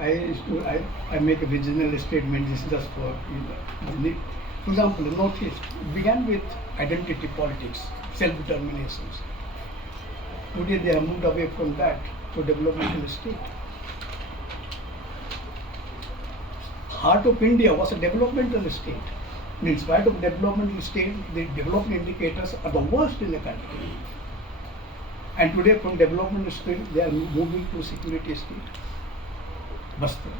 I make a regional statement. This is just for for example, the Northeast began with identity politics, self-determinations. Today they have moved away from that to developmental state. Heart of India was a developmental state. In spite of developmental state, the development indicators are the worst in the country. And today from developmental state, they are moving to security state. Bastra,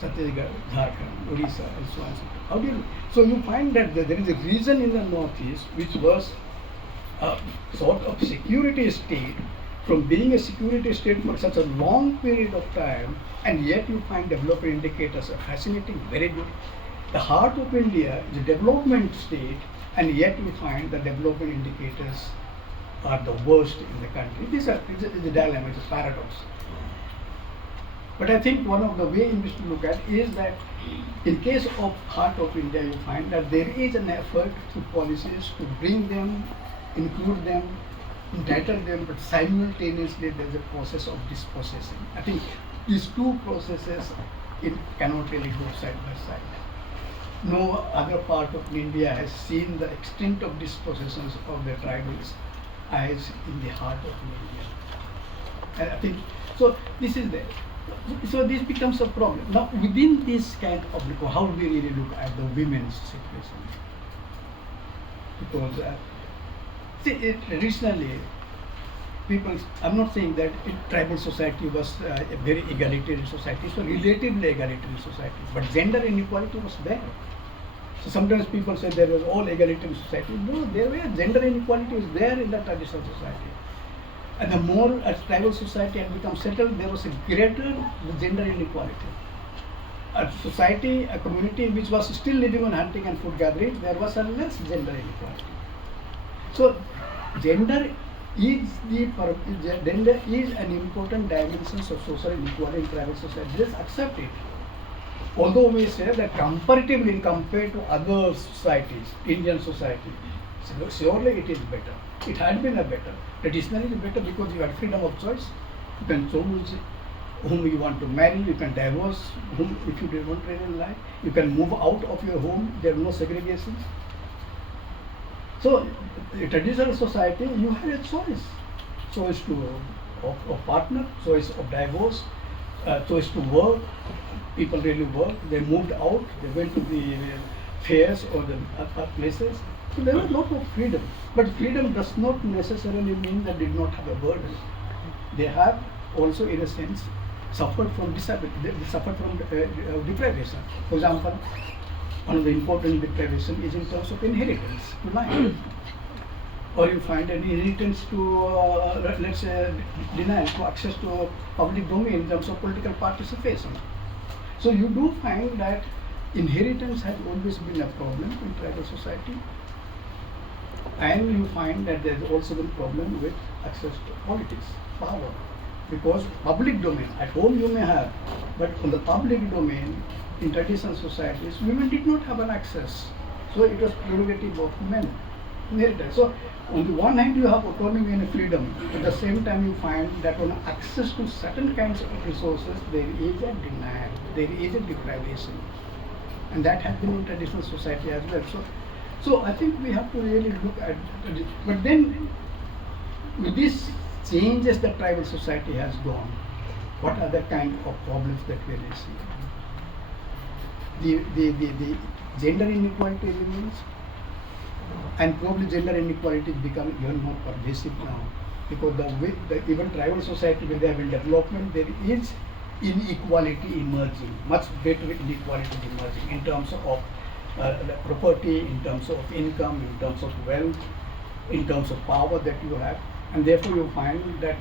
Chhattisgarh, Jharkhand, Odisha, and so on and so forth. How do you? So you find that there is a region in the Northeast which was a sort of security state, from being a security state for such a long period of time, and yet you find development indicators are fascinating, very good. The heart of India is a development state, and yet you find the development indicators are the worst in the country. This is a dilemma, it's a paradox. But I think one of the way in which to look at is that in case of heart of India, you find that there is an effort through policies to bring them, include them, entitle them, but simultaneously there is a process of dispossessing. I think these two processes cannot really go side by side. No other part of India has seen the extent of dispossessions of the tribals as in the heart of India. And I think, so this is there. So this becomes a problem. Now within this kind of, how we really look at the women's situation? Because traditionally, people, I'm not saying that tribal society was a very egalitarian society, so relatively egalitarian society, but gender inequality was there. So sometimes people say there was all egalitarian society. No, there were gender inequality was there in the traditional society. And the more a tribal society had become settled, there was a greater gender inequality. A society, a community which was still living on hunting and food gathering, there was a less gender inequality. So gender is an important dimension of social inequality in tribal society. Let's accept it. Although we say that comparatively compared to other societies, Indian society, surely it is better. It had been a better. Traditionally it is better because you had freedom of choice. You can choose whom you want to marry, you can divorce whom if you don't really like, you can move out of your home, there are no segregations. So in traditional society you had a choice of partner, choice of divorce, choice to work. People really worked, they moved out, they went to the fairs or the places. So there was a lot of freedom. But freedom does not necessarily mean that they did not have a burden. They have also, in a sense, suffered from disability, they suffered from deprivation. For example, one of the important deprivation is in terms of inheritance to life. Or you find an inheritance to, let's say, denial to access to public domain in terms of political participation. So you do find that inheritance has always been a problem in tribal society. And you find that there is also the problem with access to politics, power. Because public domain, at home you may have, but on the public domain, in traditional societies, women did not have an access. So it was prerogative of men. Inheritance. So on the one hand you have autonomy and freedom, at the same time you find that on access to certain kinds of resources, there is a denial, there is a deprivation. And that has been in traditional society as well. So I think we have to really look at it. But then, with these changes that tribal society has gone, what are the kind of problems that we are seeing? The gender inequality remains, and probably gender inequality is becoming even more pervasive now, because even tribal society, when they have in development, there is inequality emerging, much greater inequality emerging in terms of property, in terms of income, in terms of wealth, in terms of power that you have. And therefore you find that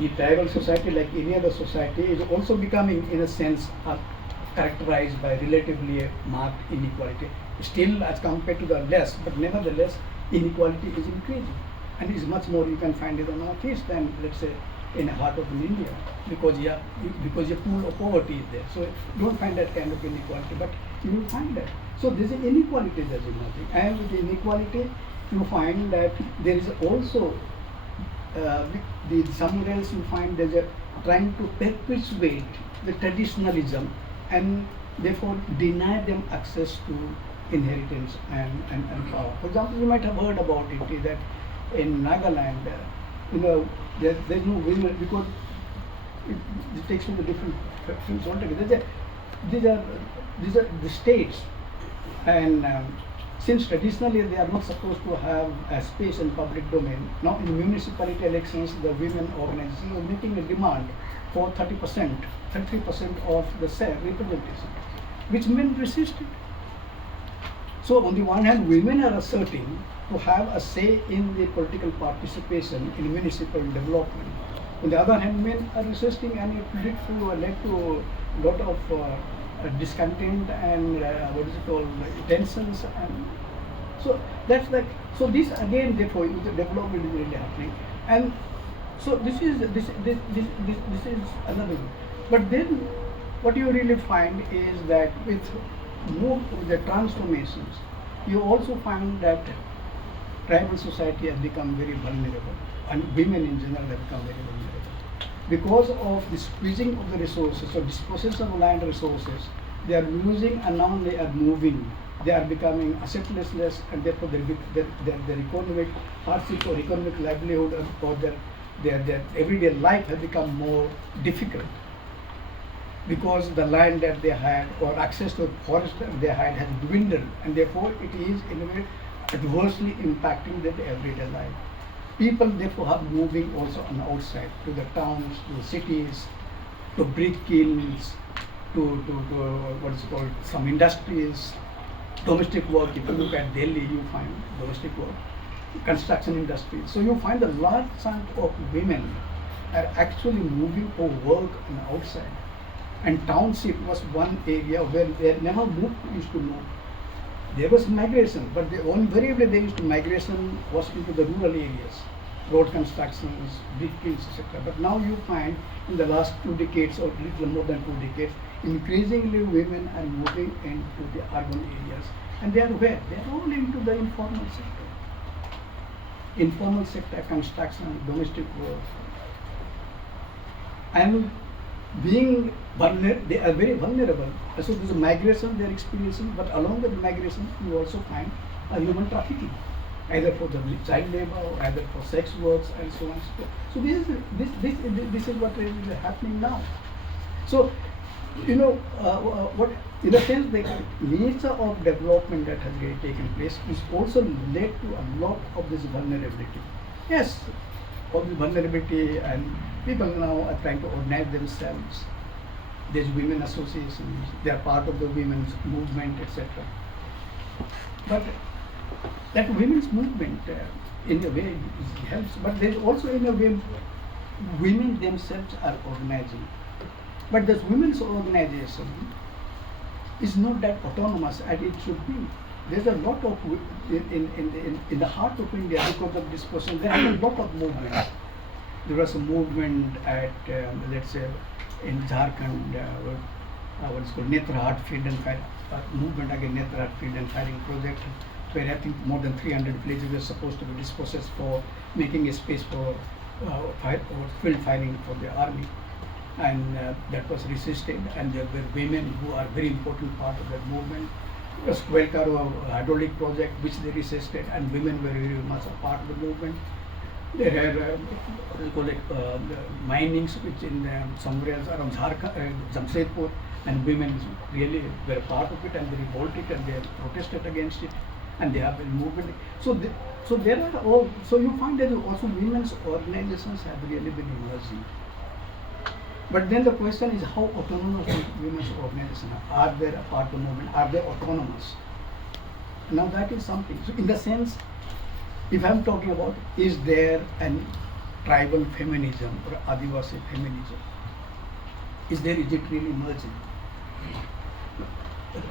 the tribal society, like any other society, is also becoming, in a sense, characterized by relatively marked inequality. Still as compared to the less, but nevertheless inequality is increasing. And is much more you can find in the Northeast than, let's say, in the heart of India, because your pool of poverty is there. So you don't find that kind of inequality, but you will find that. So there is an inequality that's emerging. And with the inequality, you find that there is also, somewhere else you find there's a trying to perpetuate the traditionalism and therefore deny them access to inheritance and power. For example, you might have heard about it that in Nagaland, there's no women because it takes me to different fields altogether. These are the states, and since traditionally they are not supposed to have a space in public domain, now in municipality elections, the women organizations are making a demand for 30%, 33% of the representation, which men resisted. So on the one hand, women are asserting to have a say in the political participation in municipal development. On the other hand, men are resisting, and it led to a lot of discontent and tensions, and so that's like, so this again therefore the development is really happening, and so this is another one. But then what you really find is that with the transformations, you also find that tribal society has become very vulnerable, and women in general have become very vulnerable because of the squeezing of the resources, so dispossession of land resources. They are losing, and now they are moving. They are becoming assetless, and therefore their economic hardship or economic livelihood or their everyday life has become more difficult because the land that they had or access to forest that they had has dwindled, and therefore it is in a way adversely impacting their everyday life. People therefore are moving also on the outside to the towns, to the cities, to brick kilns, to what is called some industries, domestic work. If you look at Delhi, you find domestic work, construction industries. So you find a large chunk of women are actually moving for work on the outside. And township was one area where they never used to move. There was migration, but invariably they used to migration was into the rural areas, road constructions, big kilns, etc. But now you find in the last 2 decades or little more than 2 decades, increasingly women are moving into the urban areas. And they are where? They are all into the informal sector. Informal sector, construction, domestic work. And being vulnerable, they are very vulnerable. So there's a migration they are experiencing, but along with migration, you also find a human trafficking, either for the child labor or either for sex works and so on and so forth. So this is what is happening now. So what in a sense the nature of development that has really taken place is also led to a lot of this vulnerability. Yes, of the vulnerability, and people now are trying to organize themselves. There's women associations, they are part of the women's movement, etc. But that women's movement in a way helps, but there's also in a way women themselves are organizing. But this women's organization is not that autonomous as it should be. There's a lot of, in the heart of India, because of this question, there are a lot of movements. There was a movement at, let's say, in Jharkhand, what's called Netra Heart Field and Fire, movement against Netra Heart Field and Firing project, where I think more than 300 villages were supposed to be dispossessed for making a space for field firing for the army. And that was resisted, and there were women who are very important part of that movement. It was Kwelkar hydraulic project which they resisted, and women were very much a part of the movement. There are minings which in somewhere else around Jamshedpur, and women really were part of it, and they revolted and they protested against it, and they have been movement. So there are all. So you find that also women's organizations have really been emerging. But then the question is how autonomous women's organizations are. Are they a part of the movement? Are they autonomous? Now that is something. So in the sense, if I'm talking about, is there an tribal feminism or Adivasi feminism? Is it really emerging?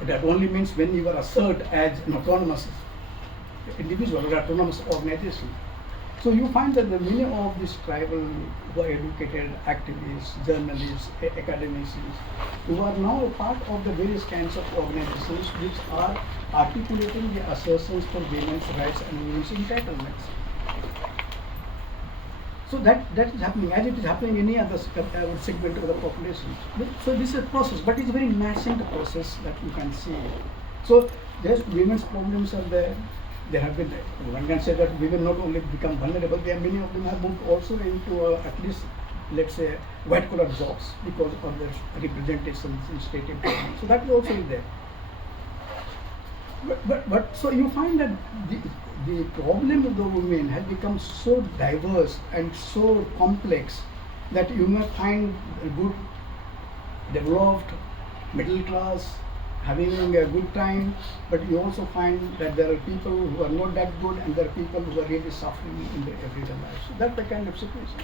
That only means when you are assert as an autonomous individual or autonomous organization. So you find that many of these tribal who are educated activists, journalists, academicians, who are now a part of the various kinds of organizations which are articulating the assertions for women's rights and women's entitlements. So that is happening as it is happening in any other segment of the population. So this is a process, but it's a very nascent process that you can see. So there's women's problems are there. There have been, one can say that women not only become vulnerable, there are many of them have moved also into at least, let's say, white collar jobs because of their representations in state employment. So that is also there. But so you find that the problem of the women has become so diverse and so complex that you may find a good, developed, middle class having a good time, but you also find that there are people who are not that good and there are people who are really suffering in their everyday life. So that's the kind of situation.